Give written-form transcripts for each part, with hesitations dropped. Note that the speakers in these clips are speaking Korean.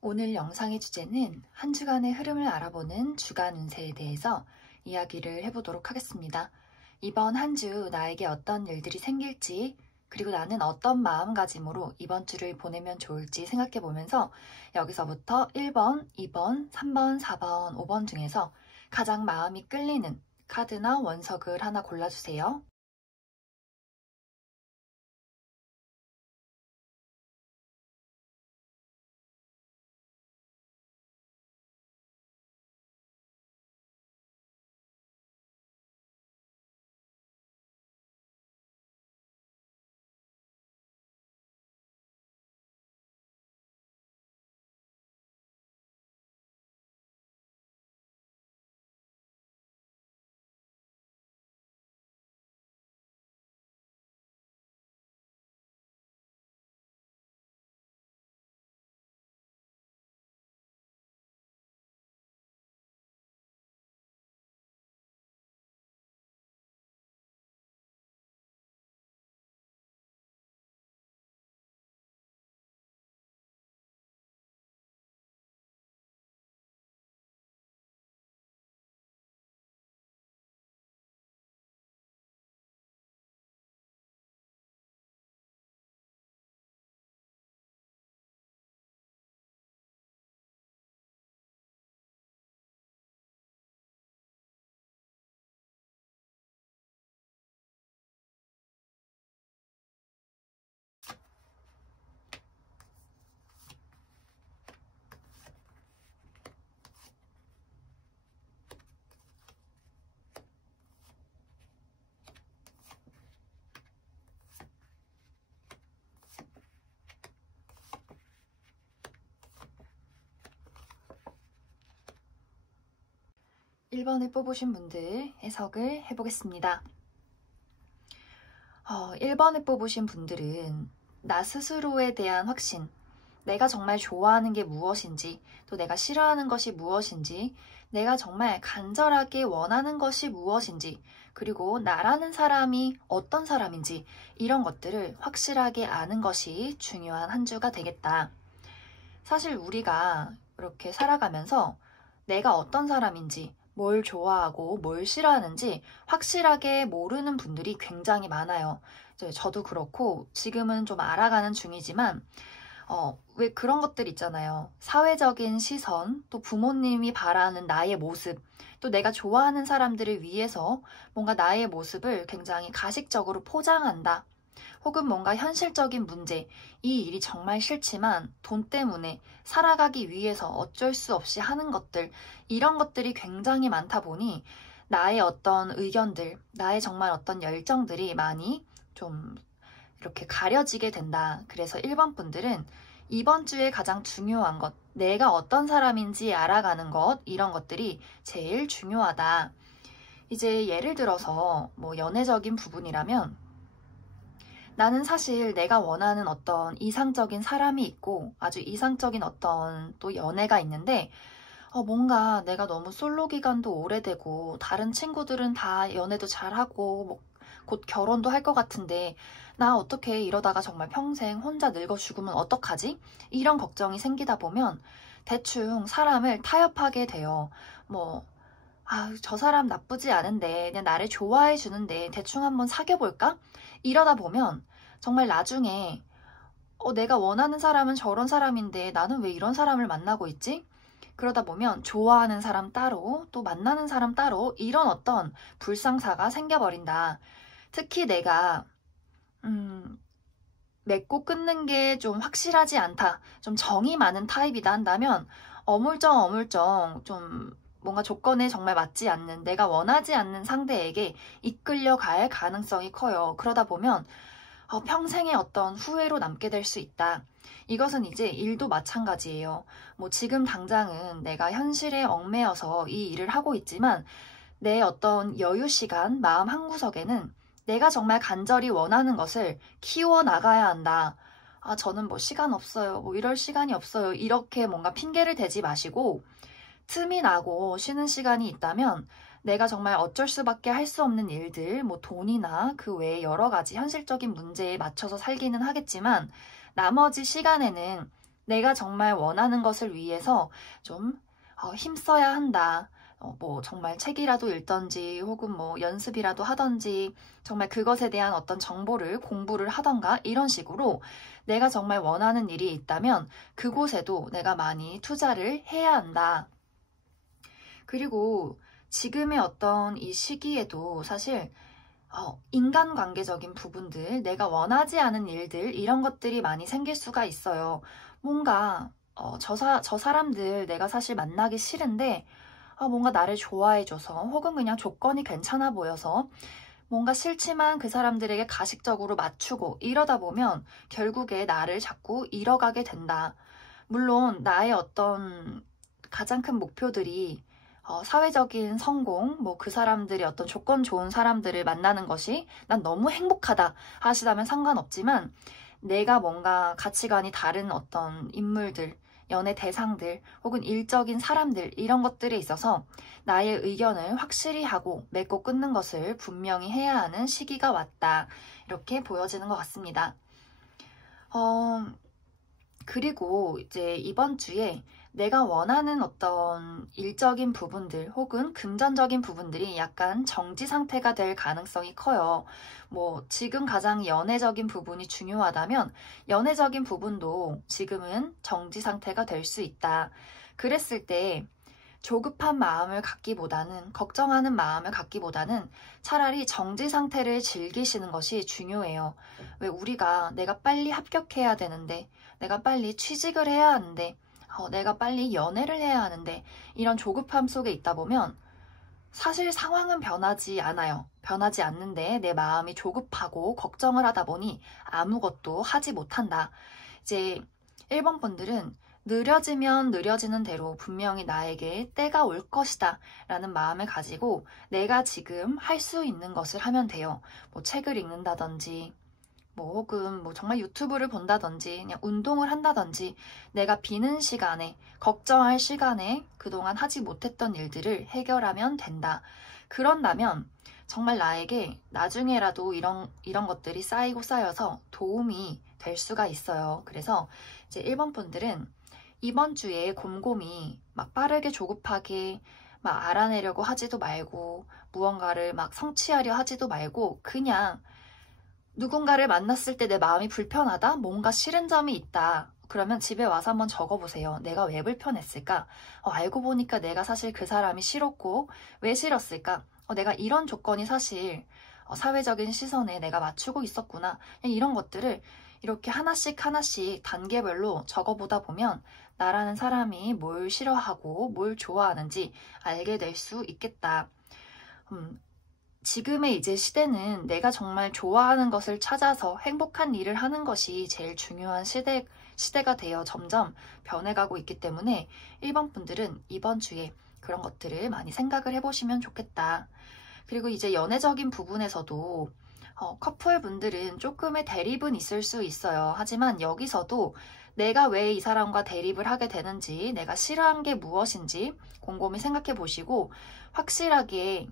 오늘 영상의 주제는 한 주간의 흐름을 알아보는 주간 운세에 대해서 이야기를 해보도록 하겠습니다. 이번 한 주 나에게 어떤 일들이 생길지, 그리고 나는 어떤 마음가짐으로 이번 주를 보내면 좋을지 생각해 보면서 여기서부터 1번, 2번, 3번, 4번, 5번 중에서 가장 마음이 끌리는 카드나 원석을 하나 골라주세요. 일 1번을 뽑으신 분들 해석을 해보겠습니다. 1번을 뽑으신 분들은 나 스스로에 대한 확신, 내가 정말 좋아하는 게 무엇인지, 또 내가 싫어하는 것이 무엇인지, 내가 정말 간절하게 원하는 것이 무엇인지, 그리고 나라는 사람이 어떤 사람인지 이런 것들을 확실하게 아는 것이 중요한 한 주가 되겠다. 사실 우리가 이렇게 살아가면서 내가 어떤 사람인지, 뭘 좋아하고 뭘 싫어하는지 확실하게 모르는 분들이 굉장히 많아요. 저도 그렇고 지금은 좀 알아가는 중이지만 왜 그런 것들 있잖아요. 사회적인 시선, 또 부모님이 바라는 나의 모습, 또 내가 좋아하는 사람들을 위해서 뭔가 나의 모습을 굉장히 가식적으로 포장한다. 혹은 뭔가 현실적인 문제, 이 일이 정말 싫지만 돈 때문에 살아가기 위해서 어쩔 수 없이 하는 것들, 이런 것들이 굉장히 많다 보니 나의 어떤 의견들, 나의 정말 어떤 열정들이 많이 좀 이렇게 가려지게 된다. 그래서 1번 분들은 이번 주에 가장 중요한 것, 내가 어떤 사람인지 알아가는 것, 이런 것들이 제일 중요하다. 이제 예를 들어서 뭐 연애적인 부분이라면 나는 사실 내가 원하는 어떤 이상적인 사람이 있고 아주 이상적인 어떤 또 연애가 있는데 뭔가 내가 너무 솔로 기간도 오래되고 다른 친구들은 다 연애도 잘하고 뭐 곧 결혼도 할 것 같은데 나 어떻게 이러다가 정말 평생 혼자 늙어 죽으면 어떡하지? 이런 걱정이 생기다 보면 대충 사람을 타협하게 돼요. 뭐 저 사람 나쁘지 않은데 그냥 나를 좋아해 주는데 대충 한번 사귀어 볼까? 이러다 보면 정말 나중에 내가 원하는 사람은 저런 사람인데 나는 왜 이런 사람을 만나고 있지? 그러다 보면 좋아하는 사람 따로 또 만나는 사람 따로 이런 어떤 불상사가 생겨버린다. 특히 내가 맺고 끊는 게 좀 확실하지 않다. 좀 정이 많은 타입이다 한다면 어물쩡 좀 뭔가 조건에 정말 맞지 않는 내가 원하지 않는 상대에게 이끌려갈 가능성이 커요. 그러다 보면 평생의 어떤 후회로 남게 될 수 있다. 이것은 이제 일도 마찬가지예요. 뭐 지금 당장은 내가 현실에 얽매여서 이 일을 하고 있지만 내 어떤 여유 시간, 마음 한구석에는 내가 정말 간절히 원하는 것을 키워나가야 한다. 저는 뭐 시간 없어요. 뭐 이럴 시간이 없어요. 이렇게 뭔가 핑계를 대지 마시고 틈이 나고 쉬는 시간이 있다면 내가 정말 어쩔 수밖에 할 수 없는 일들, 뭐 돈이나 그 외에 여러 가지 현실적인 문제에 맞춰서 살기는 하겠지만 나머지 시간에는 내가 정말 원하는 것을 위해서 좀 힘써야 한다. 뭐 정말 책이라도 읽던지 혹은 뭐 연습이라도 하던지 정말 그것에 대한 어떤 정보를 공부를 하던가 이런 식으로 내가 정말 원하는 일이 있다면 그곳에도 내가 많이 투자를 해야 한다. 그리고 지금의 어떤 이 시기에도 사실 인간관계적인 부분들, 내가 원하지 않은 일들 이런 것들이 많이 생길 수가 있어요. 뭔가 저 사람들 내가 사실 만나기 싫은데 뭔가 나를 좋아해줘서 혹은 그냥 조건이 괜찮아 보여서 뭔가 싫지만 그 사람들에게 가식적으로 맞추고 이러다 보면 결국에 나를 자꾸 잃어가게 된다. 물론 나의 어떤 가장 큰 목표들이 사회적인 성공, 뭐 그 사람들이 어떤 조건 좋은 사람들을 만나는 것이 난 너무 행복하다 하시다면 상관없지만 내가 뭔가 가치관이 다른 어떤 인물들, 연애 대상들 혹은 일적인 사람들 이런 것들에 있어서 나의 의견을 확실히 하고 맺고 끊는 것을 분명히 해야 하는 시기가 왔다. 이렇게 보여지는 것 같습니다. 그리고 이제 이번 주에 내가 원하는 어떤 일적인 부분들 혹은 금전적인 부분들이 약간 정지 상태가 될 가능성이 커요. 뭐 지금 가장 연애적인 부분이 중요하다면 연애적인 부분도 지금은 정지 상태가 될 수 있다. 그랬을 때 조급한 마음을 갖기보다는 걱정하는 마음을 갖기보다는 차라리 정지 상태를 즐기시는 것이 중요해요. 왜 우리가 내가 빨리 합격해야 되는데 내가 빨리 취직을 해야 하는데 내가 빨리 연애를 해야 하는데 이런 조급함 속에 있다 보면 사실 상황은 변하지 않아요. 변하지 않는데 내 마음이 조급하고 걱정을 하다 보니 아무것도 하지 못한다. 이제 1번 분들은 느려지면 느려지는 대로 분명히 나에게 때가 올 것이다 라는 마음을 가지고 내가 지금 할 수 있는 것을 하면 돼요. 뭐 책을 읽는다든지 뭐 혹은 뭐 정말 유튜브를 본다든지 그냥 운동을 한다든지 내가 비는 시간에 걱정할 시간에 그동안 하지 못했던 일들을 해결하면 된다. 그런다면 정말 나에게 나중에라도 이런 것들이 쌓이고 쌓여서 도움이 될 수가 있어요. 그래서 이제 1번 분들은 이번 주에 곰곰이 막 빠르게 조급하게 막 알아내려고 하지도 말고 무언가를 막 성취하려 하지도 말고 그냥 누군가를 만났을 때 내 마음이 불편하다? 뭔가 싫은 점이 있다. 그러면 집에 와서 한번 적어보세요. 내가 왜 불편했을까? 알고 보니까 내가 사실 그 사람이 싫었고 왜 싫었을까? 내가 이런 조건이 사실 사회적인 시선에 내가 맞추고 있었구나. 이런 것들을 이렇게 하나씩 하나씩 단계별로 적어보다 보면 나라는 사람이 뭘 싫어하고 뭘 좋아하는지 알게 될 수 있겠다. 지금의 이제 시대는 내가 정말 좋아하는 것을 찾아서 행복한 일을 하는 것이 제일 중요한 시대가 되어 점점 변해가고 있기 때문에 1번 분들은 이번 주에 그런 것들을 많이 생각을 해보시면 좋겠다. 그리고 이제 연애적인 부분에서도 커플 분들은 조금의 대립은 있을 수 있어요. 하지만 여기서도 내가 왜 이 사람과 대립을 하게 되는지, 내가 싫어한 게 무엇인지 곰곰이 생각해 보시고 확실하게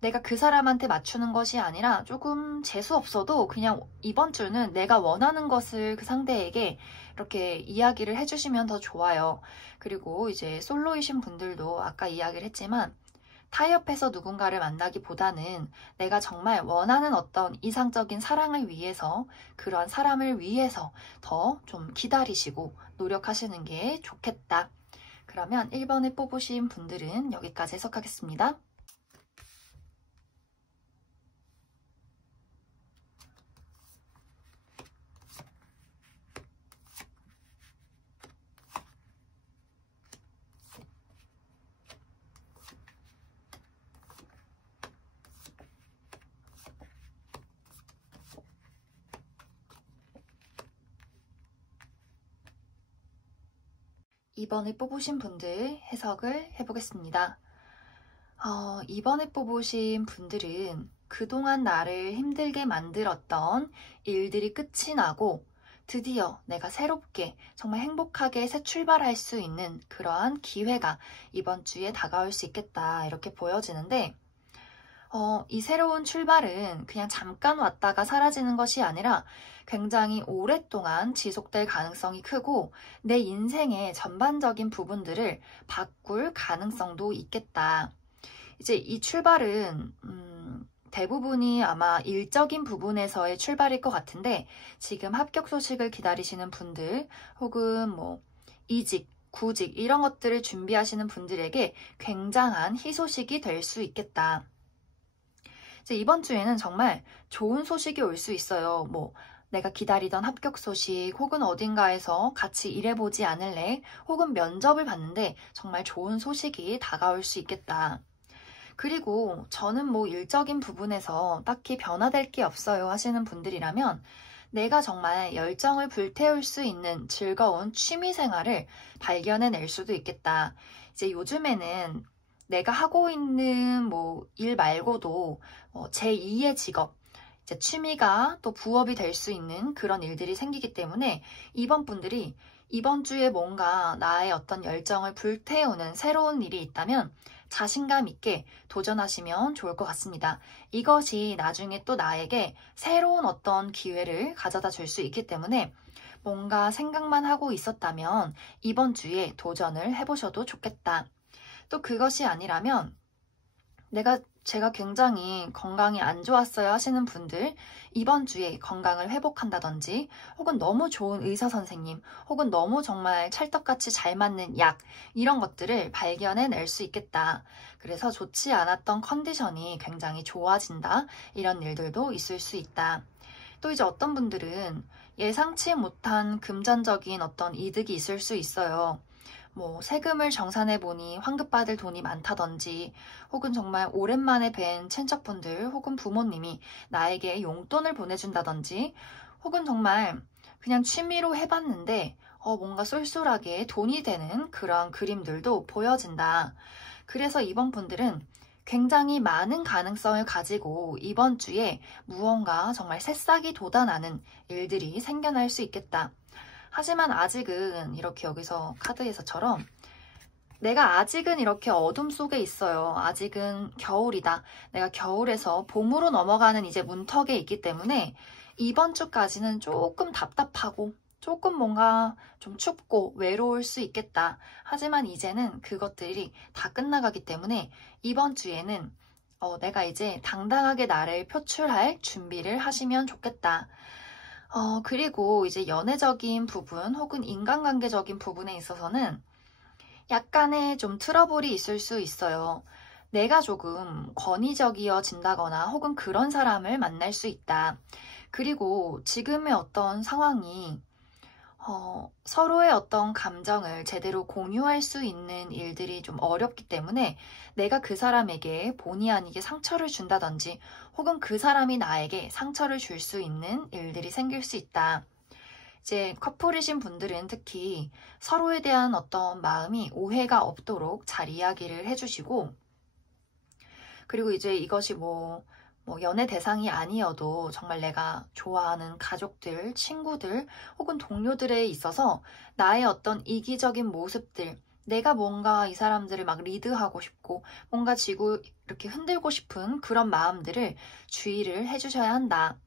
내가 그 사람한테 맞추는 것이 아니라 조금 재수 없어도 그냥 이번 주는 내가 원하는 것을 그 상대에게 이렇게 이야기를 해주시면 더 좋아요. 그리고 이제 솔로이신 분들도 아까 이야기를 했지만 타협해서 누군가를 만나기보다는 내가 정말 원하는 어떤 이상적인 사랑을 위해서 그러한 사람을 위해서 더 좀 기다리시고 노력하시는 게 좋겠다. 그러면 1번을 뽑으신 분들은 여기까지 해석하겠습니다. 이번에 뽑으신 분들 해석을 해보겠습니다. 이번에 뽑으신 분들은 그동안 나를 힘들게 만들었던 일들이 끝이 나고 드디어 내가 새롭게 정말 행복하게 새 출발할 수 있는 그러한 기회가 이번 주에 다가올 수 있겠다 이렇게 보여지는데 이 새로운 출발은 그냥 잠깐 왔다가 사라지는 것이 아니라 굉장히 오랫동안 지속될 가능성이 크고 내 인생의 전반적인 부분들을 바꿀 가능성도 있겠다. 이제 이 출발은 대부분이 아마 일적인 부분에서의 출발일 것 같은데 지금 합격 소식을 기다리시는 분들 혹은 뭐 이직, 구직 이런 것들을 준비하시는 분들에게 굉장한 희소식이 될 수 있겠다. 이제 이번 주에는 정말 좋은 소식이 올 수 있어요. 뭐 내가 기다리던 합격 소식 혹은 어딘가에서 같이 일해보지 않을래? 혹은 면접을 봤는데 정말 좋은 소식이 다가올 수 있겠다. 그리고 저는 뭐 일적인 부분에서 딱히 변화될 게 없어요 하시는 분들이라면 내가 정말 열정을 불태울 수 있는 즐거운 취미 생활을 발견해낼 수도 있겠다. 이제 요즘에는 내가 하고 있는 뭐 일 말고도 제2의 직업, 이제 취미가 또 부업이 될 수 있는 그런 일들이 생기기 때문에 이번 분들이 이번 주에 뭔가 나의 어떤 열정을 불태우는 새로운 일이 있다면 자신감 있게 도전하시면 좋을 것 같습니다. 이것이 나중에 또 나에게 새로운 어떤 기회를 가져다 줄 수 있기 때문에 뭔가 생각만 하고 있었다면 이번 주에 도전을 해보셔도 좋겠다. 또 그것이 아니라면 제가 굉장히 건강이 안 좋았어요 하시는 분들 이번 주에 건강을 회복한다든지 혹은 너무 좋은 의사 선생님 혹은 너무 정말 찰떡같이 잘 맞는 약 이런 것들을 발견해낼 수 있겠다. 그래서 좋지 않았던 컨디션이 굉장히 좋아진다. 이런 일들도 있을 수 있다. 또 이제 어떤 분들은 예상치 못한 금전적인 어떤 이득이 있을 수 있어요. 뭐 세금을 정산해 보니 환급받을 돈이 많다든지 혹은 정말 오랜만에 뵌 친척분들 혹은 부모님이 나에게 용돈을 보내준다든지 혹은 정말 그냥 취미로 해봤는데 뭔가 쏠쏠하게 돈이 되는 그런 그림들도 보여진다. 그래서 이번 분들은 굉장히 많은 가능성을 가지고 이번 주에 무언가 정말 새싹이 돋아나는 일들이 생겨날 수 있겠다. 하지만 아직은 이렇게 여기서 카드에서처럼 내가 아직은 이렇게 어둠 속에 있어요. 아직은 겨울이다. 내가 겨울에서 봄으로 넘어가는 이제 문턱에 있기 때문에 이번 주까지는 조금 답답하고 조금 뭔가 좀 춥고 외로울 수 있겠다. 하지만 이제는 그것들이 다 끝나가기 때문에 이번 주에는 내가 이제 당당하게 나를 표출할 준비를 하시면 좋겠다. 그리고 이제 연애적인 부분 혹은 인간관계적인 부분에 있어서는 약간의 좀 트러블이 있을 수 있어요. 내가 조금 권위적이어진다거나 혹은 그런 사람을 만날 수 있다. 그리고 지금의 어떤 상황이 서로의 어떤 감정을 제대로 공유할 수 있는 일들이 좀 어렵기 때문에 내가 그 사람에게 본의 아니게 상처를 준다든지 혹은 그 사람이 나에게 상처를 줄 수 있는 일들이 생길 수 있다. 이제 커플이신 분들은 특히 서로에 대한 어떤 마음이 오해가 없도록 잘 이야기를 해주시고 그리고 이제 이것이 뭐 연애 대상이 아니어도 정말 내가 좋아하는 가족들, 친구들 혹은 동료들에 있어서 나의 어떤 이기적인 모습들, 내가 뭔가 이 사람들을 막 리드하고 싶고 뭔가 지고 이렇게 흔들고 싶은 그런 마음들을 주의를 해주셔야 한다.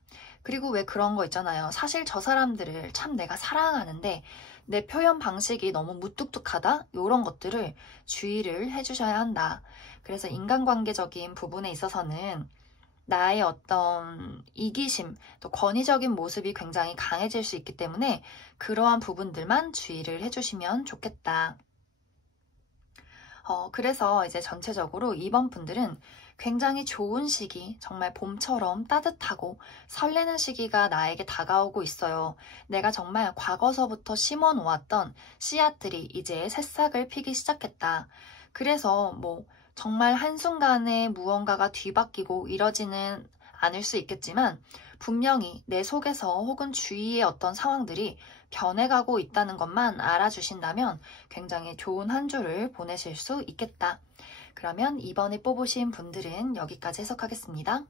그리고 왜 그런 거 있잖아요. 사실 저 사람들을 참 내가 사랑하는데 내 표현 방식이 너무 무뚝뚝하다? 이런 것들을 주의를 해주셔야 한다. 그래서 인간관계적인 부분에 있어서는 나의 어떤 이기심, 또 권위적인 모습이 굉장히 강해질 수 있기 때문에 그러한 부분들만 주의를 해주시면 좋겠다. 그래서 이제 전체적으로 이번 분들은 굉장히 좋은 시기, 정말 봄처럼 따뜻하고 설레는 시기가 나에게 다가오고 있어요. 내가 정말 과거서부터 심어 놓았던 씨앗들이 이제 새싹을 피기 시작했다. 그래서 뭐 정말 한순간에 무언가가 뒤바뀌고 이러지는 않을 수 있겠지만 분명히 내 속에서 혹은 주위의 어떤 상황들이 변해가고 있다는 것만 알아주신다면 굉장히 좋은 한 주를 보내실 수 있겠다. 그러면 이번에 뽑으신 분들은 여기까지 해석하겠습니다.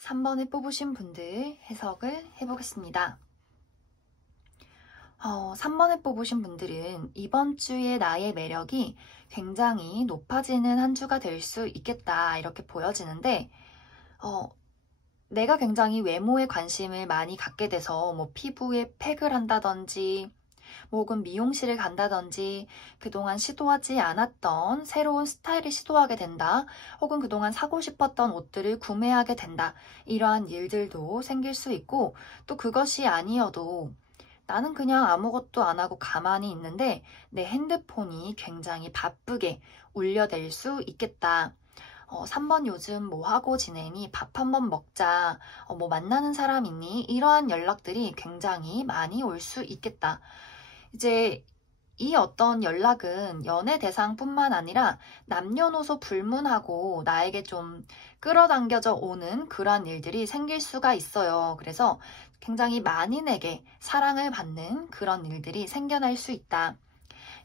3번을 뽑으신 분들 해석을 해보겠습니다. 3번을 뽑으신 분들은 이번 주에 나의 매력이 굉장히 높아지는 한 주가 될 수 있겠다 이렇게 보여지는데 내가 굉장히 외모에 관심을 많이 갖게 돼서 뭐 피부에 팩을 한다든지 혹은 미용실을 간다든지 그동안 시도하지 않았던 새로운 스타일을 시도하게 된다. 혹은 그동안 사고 싶었던 옷들을 구매하게 된다. 이러한 일들도 생길 수 있고 또 그것이 아니어도 나는 그냥 아무것도 안 하고 가만히 있는데 내 핸드폰이 굉장히 바쁘게 울려댈 수 있겠다. 3번 요즘 뭐 하고 지내니? 밥 한번 먹자. 뭐 만나는 사람 있니? 이러한 연락들이 굉장히 많이 올 수 있겠다. 이제 이 어떤 연락은 연애 대상뿐만 아니라 남녀노소 불문하고 나에게 좀 끌어당겨져 오는 그러한 일들이 생길 수가 있어요. 그래서 굉장히 만인에게 사랑을 받는 그런 일들이 생겨날 수 있다.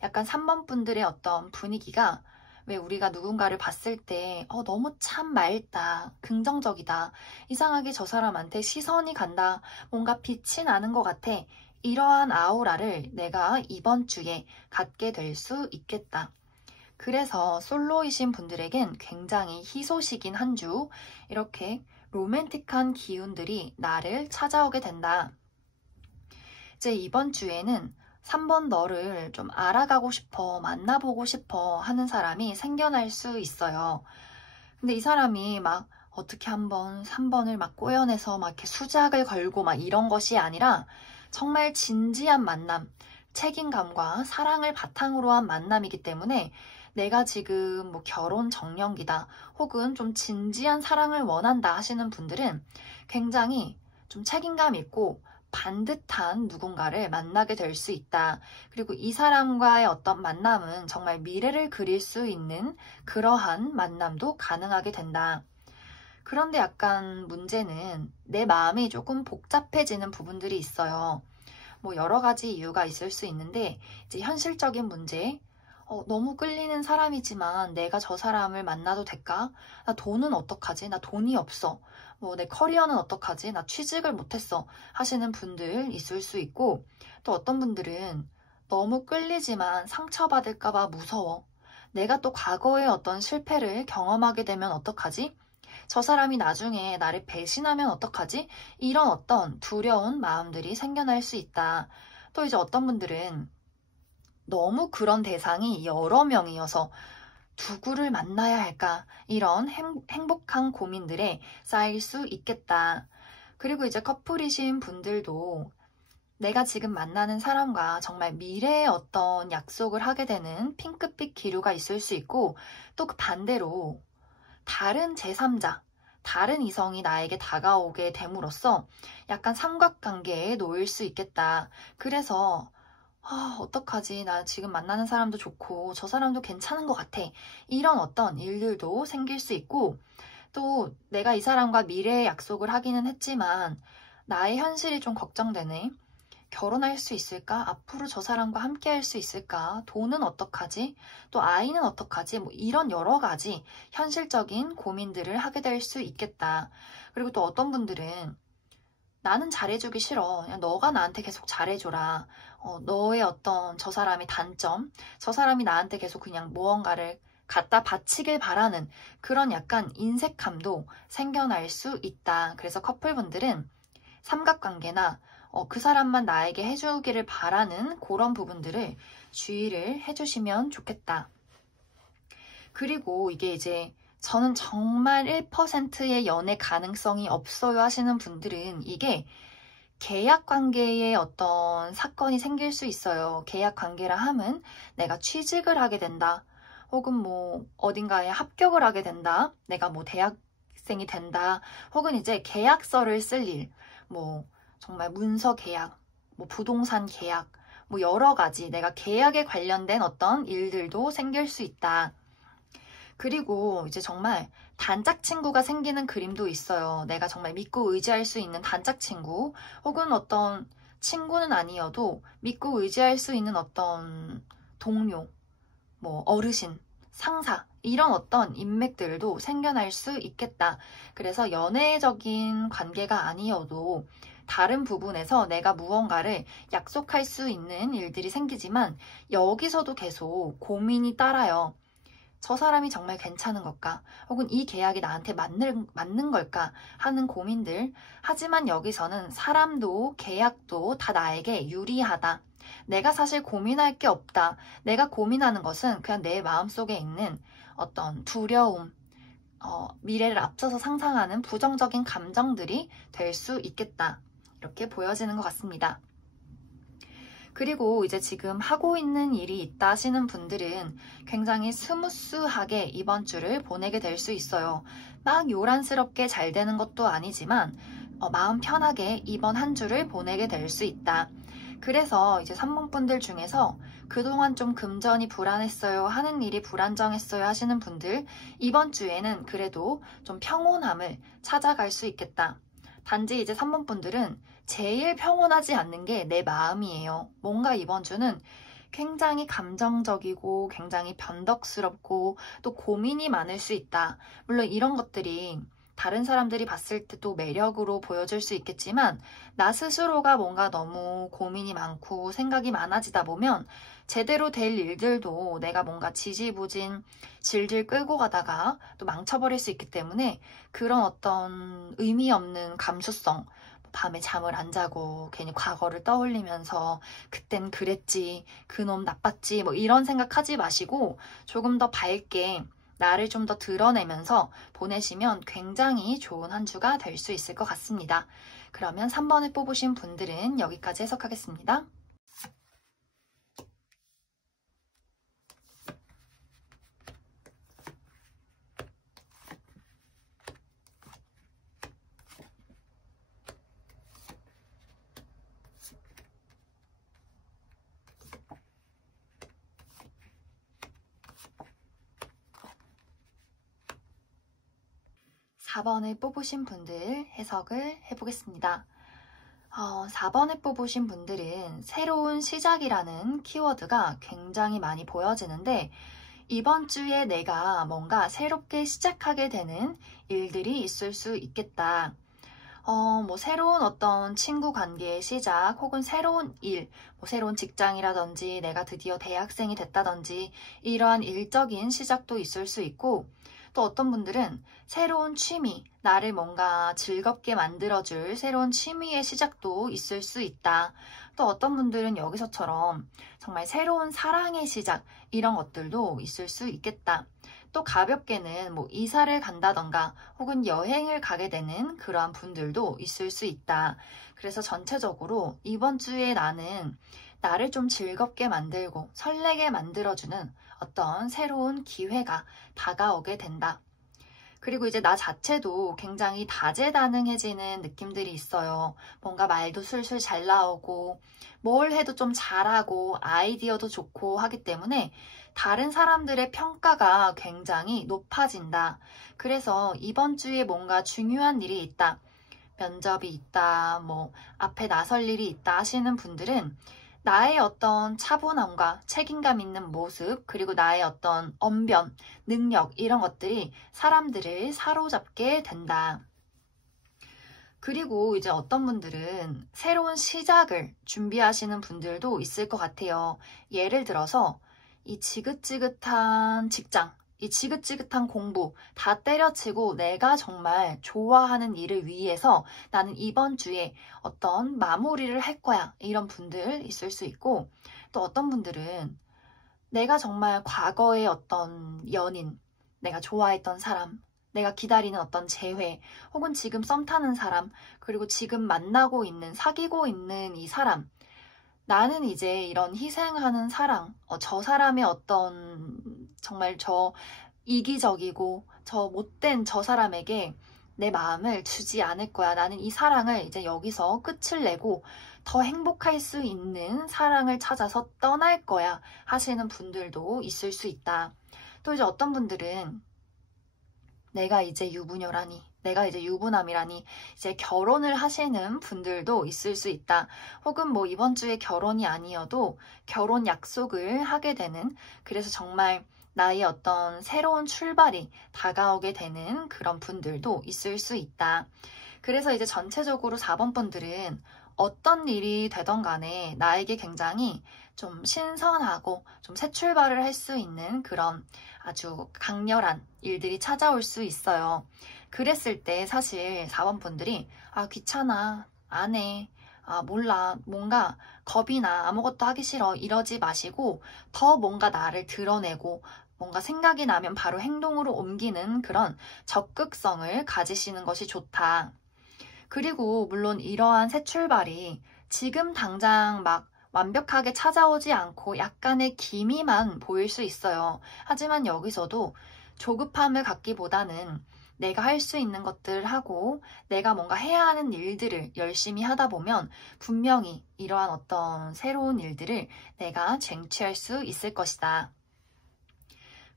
약간 3번 분들의 어떤 분위기가 왜 우리가 누군가를 봤을 때 너무 참 맑다, 긍정적이다, 이상하게 저 사람한테 시선이 간다, 뭔가 빛이 나는 것 같아. 이러한 아우라를 내가 이번 주에 갖게 될 수 있겠다. 그래서 솔로이신 분들에겐 굉장히 희소식인 한 주, 이렇게 로맨틱한 기운들이 나를 찾아오게 된다. 이제 이번 주에는 3번 너를 좀 알아가고 싶어, 만나보고 싶어 하는 사람이 생겨날 수 있어요. 근데 이 사람이 막 어떻게 한번 3번을 막 꼬여내서 막 이렇게 수작을 걸고 막 이런 것이 아니라 정말 진지한 만남, 책임감과 사랑을 바탕으로 한 만남이기 때문에 내가 지금 뭐 결혼 정년기다 혹은 좀 진지한 사랑을 원한다 하시는 분들은 굉장히 좀 책임감 있고 반듯한 누군가를 만나게 될 수 있다. 그리고 이 사람과의 어떤 만남은 정말 미래를 그릴 수 있는 그러한 만남도 가능하게 된다. 그런데 약간 문제는 내 마음이 조금 복잡해지는 부분들이 있어요. 뭐 여러 가지 이유가 있을 수 있는데 이제 현실적인 문제, 너무 끌리는 사람이지만 내가 저 사람을 만나도 될까? 나 돈은 어떡하지? 나 돈이 없어. 뭐 내 커리어는 어떡하지? 나 취직을 못했어. 하시는 분들 있을 수 있고 또 어떤 분들은 너무 끌리지만 상처받을까 봐 무서워. 내가 또 과거의 어떤 실패를 경험하게 되면 어떡하지? 저 사람이 나중에 나를 배신하면 어떡하지? 이런 어떤 두려운 마음들이 생겨날 수 있다. 또 이제 어떤 분들은 너무 그런 대상이 여러 명이어서 누구를 만나야 할까? 이런 행복한 고민들에 쌓일 수 있겠다. 그리고 이제 커플이신 분들도 내가 지금 만나는 사람과 정말 미래의 어떤 약속을 하게 되는 핑크빛 기류가 있을 수 있고 또 그 반대로 다른 제3자, 다른 이성이 나에게 다가오게 됨으로써 약간 삼각관계에 놓일 수 있겠다. 그래서 어떡하지? 나 지금 만나는 사람도 좋고 저 사람도 괜찮은 것 같아. 이런 어떤 일들도 생길 수 있고 또 내가 이 사람과 미래의 약속을 하기는 했지만 나의 현실이 좀 걱정되네. 결혼할 수 있을까? 앞으로 저 사람과 함께 할 수 있을까? 돈은 어떡하지? 또 아이는 어떡하지? 뭐 이런 여러 가지 현실적인 고민들을 하게 될 수 있겠다. 그리고 또 어떤 분들은 나는 잘해주기 싫어. 그냥 너가 나한테 계속 잘해줘라. 너의 어떤 저 사람의 단점, 저 사람이 나한테 계속 그냥 무언가를 갖다 바치길 바라는 그런 약간 인색함도 생겨날 수 있다. 그래서 커플분들은 삼각관계나 그 사람만 나에게 해주기를 바라는 그런 부분들을 주의를 해주시면 좋겠다. 그리고 이게 이제 저는 정말 1%의 연애 가능성이 없어요 하시는 분들은 이게 계약 관계에 어떤 사건이 생길 수 있어요. 계약 관계라 함은 내가 취직을 하게 된다. 혹은 뭐 어딘가에 합격을 하게 된다. 내가 뭐 대학생이 된다. 혹은 이제 계약서를 쓸 일. 뭐 정말 문서 계약, 뭐 부동산 계약, 뭐 여러 가지 내가 계약에 관련된 어떤 일들도 생길 수 있다. 그리고 이제 정말 단짝 친구가 생기는 그림도 있어요. 내가 정말 믿고 의지할 수 있는 단짝 친구 혹은 어떤 친구는 아니어도 믿고 의지할 수 있는 어떤 동료, 뭐 어르신, 상사, 이런 어떤 인맥들도 생겨날 수 있겠다. 그래서 연애적인 관계가 아니어도 다른 부분에서 내가 무언가를 약속할 수 있는 일들이 생기지만 여기서도 계속 고민이 따라요. 저 사람이 정말 괜찮은 걸까? 혹은 이 계약이 나한테 맞는 걸까? 하는 고민들. 하지만 여기서는 사람도 계약도 다 나에게 유리하다. 내가 사실 고민할 게 없다. 내가 고민하는 것은 그냥 내 마음속에 있는 어떤 두려움, 미래를 앞서서 상상하는 부정적인 감정들이 될 수 있겠다. 이렇게 보여지는 것 같습니다. 그리고 이제 지금 하고 있는 일이 있다 하시는 분들은 굉장히 스무스하게 이번 주를 보내게 될 수 있어요. 막 요란스럽게 잘 되는 것도 아니지만 마음 편하게 이번 한 주를 보내게 될 수 있다. 그래서 이제 삼문분들 중에서 그동안 좀 금전이 불안했어요, 하는 일이 불안정했어요 하시는 분들, 이번 주에는 그래도 좀 평온함을 찾아갈 수 있겠다. 단지 이제 3번분들은 제일 평온하지 않는 게 내 마음이에요. 뭔가 이번 주는 굉장히 감정적이고 굉장히 변덕스럽고 또 고민이 많을 수 있다. 물론 이런 것들이 다른 사람들이 봤을 때도 매력으로 보여줄 수 있겠지만 나 스스로가 뭔가 너무 고민이 많고 생각이 많아지다 보면 제대로 될 일들도 내가 뭔가 지지부진 질질 끌고 가다가 또 망쳐버릴 수 있기 때문에 그런 어떤 의미 없는 감수성, 밤에 잠을 안 자고 괜히 과거를 떠올리면서 그땐 그랬지, 그놈 나빴지, 뭐 이런 생각하지 마시고 조금 더 밝게 나를 좀 더 드러내면서 보내시면 굉장히 좋은 한 주가 될 수 있을 것 같습니다. 그러면 3번을 뽑으신 분들은 여기까지 해석하겠습니다. 4번을 뽑으신 분들 해석을 해보겠습니다. 4번을 뽑으신 분들은 새로운 시작이라는 키워드가 굉장히 많이 보여지는데 이번 주에 내가 뭔가 새롭게 시작하게 되는 일들이 있을 수 있겠다. 뭐 새로운 어떤 친구 관계의 시작 혹은 새로운 일, 뭐 새로운 직장이라든지 내가 드디어 대학생이 됐다든지 이러한 일적인 시작도 있을 수 있고 또 어떤 분들은 새로운 취미, 나를 뭔가 즐겁게 만들어줄 새로운 취미의 시작도 있을 수 있다. 또 어떤 분들은 여기서처럼 정말 새로운 사랑의 시작, 이런 것들도 있을 수 있겠다. 또 가볍게는 뭐 이사를 간다던가 혹은 여행을 가게 되는 그러한 분들도 있을 수 있다. 그래서 전체적으로 이번 주에 나는 나를 좀 즐겁게 만들고 설레게 만들어주는 어떤 새로운 기회가 다가오게 된다. 그리고 이제 나 자체도 굉장히 다재다능해지는 느낌들이 있어요. 뭔가 말도 술술 잘 나오고 뭘 해도 좀 잘하고 아이디어도 좋고 하기 때문에 다른 사람들의 평가가 굉장히 높아진다. 그래서 이번 주에 뭔가 중요한 일이 있다. 면접이 있다, 뭐 앞에 나설 일이 있다 하시는 분들은 나의 어떤 차분함과 책임감 있는 모습, 그리고 나의 어떤 언변, 능력 이런 것들이 사람들을 사로잡게 된다. 그리고 이제 어떤 분들은 새로운 시작을 준비하시는 분들도 있을 것 같아요. 예를 들어서 이 지긋지긋한 직장, 이 지긋지긋한 공부 다 때려치고 내가 정말 좋아하는 일을 위해서 나는 이번 주에 어떤 마무리를 할 거야. 이런 분들 있을 수 있고 또 어떤 분들은 내가 정말 과거의 어떤 연인, 내가 좋아했던 사람, 내가 기다리는 어떤 재회, 혹은 지금 썸 타는 사람, 그리고 지금 만나고 있는, 사귀고 있는 이 사람, 나는 이제 이런 희생하는 사랑, 저 사람의 어떤 정말 저 이기적이고 저 못된 저 사람에게 내 마음을 주지 않을 거야. 나는 이 사랑을 이제 여기서 끝을 내고 더 행복할 수 있는 사랑을 찾아서 떠날 거야 하시는 분들도 있을 수 있다. 또 이제 어떤 분들은 내가 이제 유부녀라니, 내가 이제 유부남이라니 이제 결혼을 하시는 분들도 있을 수 있다. 혹은 뭐 이번 주에 결혼이 아니어도 결혼 약속을 하게 되는, 그래서 정말 나의 어떤 새로운 출발이 다가오게 되는 그런 분들도 있을 수 있다. 그래서 이제 전체적으로 4번 분들은 어떤 일이 되던 간에 나에게 굉장히 좀 신선하고 좀 새 출발을 할 수 있는 그런 아주 강렬한 일들이 찾아올 수 있어요. 그랬을 때 사실 4번 분들이 귀찮아, 안 해, 몰라, 뭔가 겁이 나, 아무것도 하기 싫어 이러지 마시고 더 뭔가 나를 드러내고 뭔가 생각이 나면 바로 행동으로 옮기는 그런 적극성을 가지시는 것이 좋다. 그리고 물론 이러한 새 출발이 지금 당장 막 완벽하게 찾아오지 않고 약간의 기미만 보일 수 있어요. 하지만 여기서도 조급함을 갖기보다는 내가 할 수 있는 것들을 하고 내가 뭔가 해야 하는 일들을 열심히 하다 보면 분명히 이러한 어떤 새로운 일들을 내가 쟁취할 수 있을 것이다.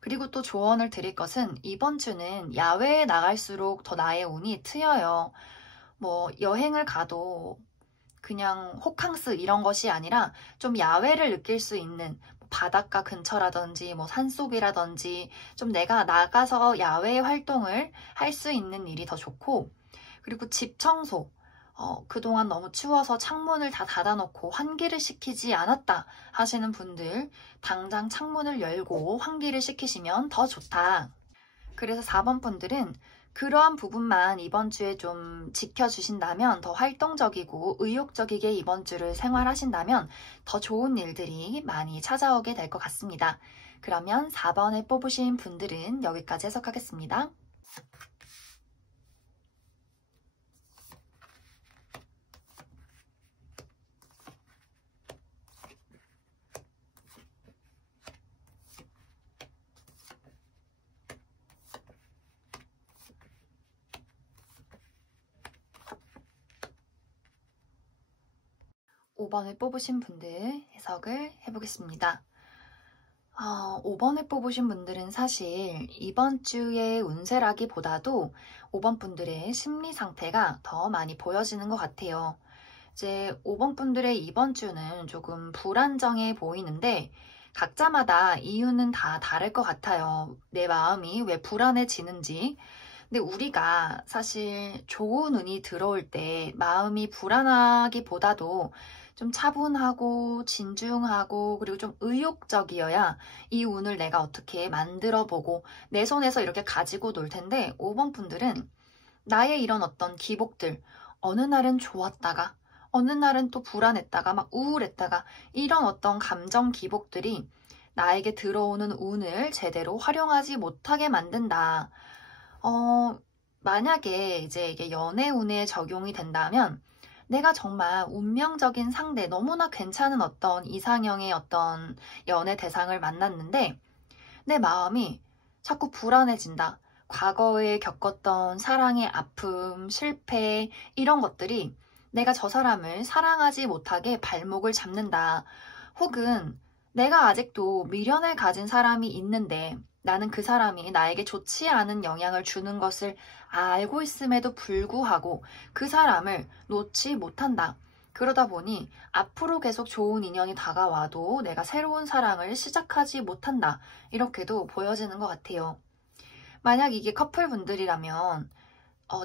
그리고 또 조언을 드릴 것은 이번 주는 야외에 나갈수록 더 나의 운이 트여요. 뭐 여행을 가도 그냥 호캉스 이런 것이 아니라 좀 야외를 느낄 수 있는 바닷가 근처라든지 뭐 산속이라든지 좀 내가 나가서 야외 활동을 할 수 있는 일이 더 좋고, 그리고 집 청소, 그동안 너무 추워서 창문을 다 닫아놓고 환기를 시키지 않았다 하시는 분들 당장 창문을 열고 환기를 시키시면 더 좋다. 그래서 4번 분들은 그러한 부분만 이번 주에 좀 지켜주신다면 더 활동적이고 의욕적이게 이번 주를 생활하신다면 더 좋은 일들이 많이 찾아오게 될 것 같습니다. 그러면 4번을 뽑으신 분들은 여기까지 해석하겠습니다. 5번을 뽑으신 분들 해석을 해보겠습니다. 5번을 뽑으신 분들은 사실 이번 주의 운세라기보다도 5번 분들의 심리 상태가 더 많이 보여지는 것 같아요. 이제 5번 분들의 이번 주는 조금 불안정해 보이는데 각자마다 이유는 다 다를 것 같아요. 내 마음이 왜 불안해지는지. 근데 우리가 사실 좋은 운이 들어올 때 마음이 불안하기보다도 좀 차분하고 진중하고 그리고 좀 의욕적이어야 이 운을 내가 어떻게 만들어보고 내 손에서 이렇게 가지고 놀 텐데 5번 분들은 나의 이런 어떤 기복들, 어느 날은 좋았다가 어느 날은 또 불안했다가 막 우울했다가 이런 어떤 감정 기복들이 나에게 들어오는 운을 제대로 활용하지 못하게 만든다. 만약에 이제 이게 연애 운에 적용이 된다면 내가 정말 운명적인 상대, 너무나 괜찮은 어떤 이상형의 어떤 연애 대상을 만났는데 내 마음이 자꾸 불안해진다. 과거에 겪었던 사랑의 아픔, 실패 이런 것들이 내가 저 사람을 사랑하지 못하게 발목을 잡는다. 혹은 내가 아직도 미련을 가진 사람이 있는데 나는 그 사람이 나에게 좋지 않은 영향을 주는 것을 알고 있음에도 불구하고 그 사람을 놓지 못한다. 그러다 보니 앞으로 계속 좋은 인연이 다가와도 내가 새로운 사랑을 시작하지 못한다. 이렇게도 보여지는 것 같아요. 만약 이게 커플분들이라면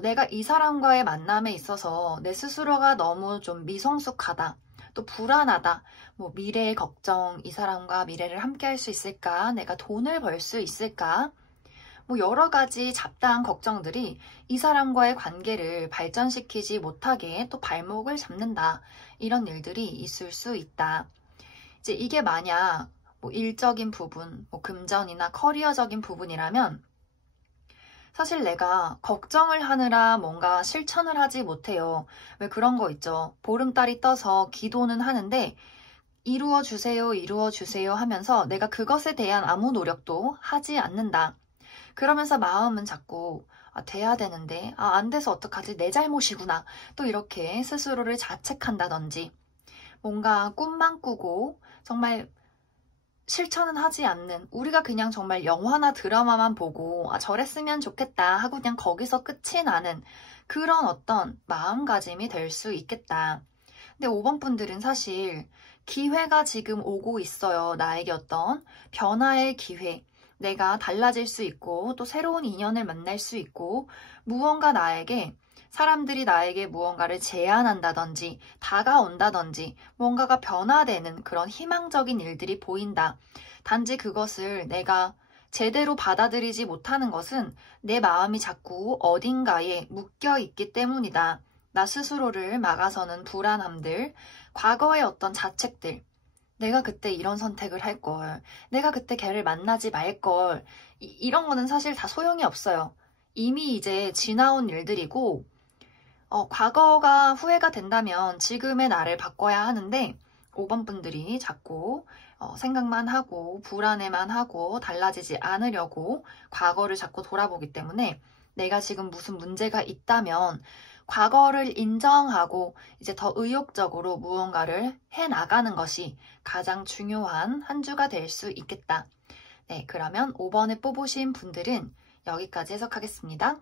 내가 이 사람과의 만남에 있어서 내 스스로가 너무 좀 미성숙하다. 또 불안하다. 뭐 미래의 걱정, 이 사람과 미래를 함께 할 수 있을까? 내가 돈을 벌 수 있을까? 뭐 여러 가지 잡다한 걱정들이 이 사람과의 관계를 발전시키지 못하게 또 발목을 잡는다. 이런 일들이 있을 수 있다. 이제 이게 만약 뭐 일적인 부분, 뭐 금전이나 커리어적인 부분이라면 사실 내가 걱정을 하느라 뭔가 실천을 하지 못해요. 왜 그런 거 있죠. 보름달이 떠서 기도는 하는데 이루어 주세요, 이루어 주세요 하면서 내가 그것에 대한 아무 노력도 하지 않는다. 그러면서 마음은 자꾸 돼야 되는데 안 돼서 어떡하지? 내 잘못이구나. 또 이렇게 스스로를 자책한다든지 뭔가 꿈만 꾸고 정말 실천은 하지 않는, 우리가 그냥 정말 영화나 드라마만 보고 저랬으면 좋겠다 하고 그냥 거기서 끝이 나는 그런 어떤 마음가짐이 될 수 있겠다. 근데 5번 분들은 사실 기회가 지금 오고 있어요. 나에게 어떤 변화의 기회, 내가 달라질 수 있고 또 새로운 인연을 만날 수 있고 무언가 사람들이 나에게 무언가를 제안한다든지 다가온다든지 뭔가가 변화되는 그런 희망적인 일들이 보인다. 단지 그것을 내가 제대로 받아들이지 못하는 것은 내 마음이 자꾸 어딘가에 묶여 있기 때문이다. 나 스스로를 막아서는 불안함들, 과거의 어떤 자책들, 내가 그때 이런 선택을 할 걸, 내가 그때 걔를 만나지 말 걸, 이런 거는 사실 다 소용이 없어요. 이미 이제 지나온 일들이고, 과거가 후회가 된다면 지금의 나를 바꿔야 하는데 5번 분들이 자꾸 생각만 하고 불안해만 하고 달라지지 않으려고 과거를 자꾸 돌아보기 때문에 내가 지금 무슨 문제가 있다면 과거를 인정하고 이제 더 의욕적으로 무언가를 해나가는 것이 가장 중요한 한 주가 될 수 있겠다. 네, 그러면 5번을 뽑으신 분들은 여기까지 해석하겠습니다.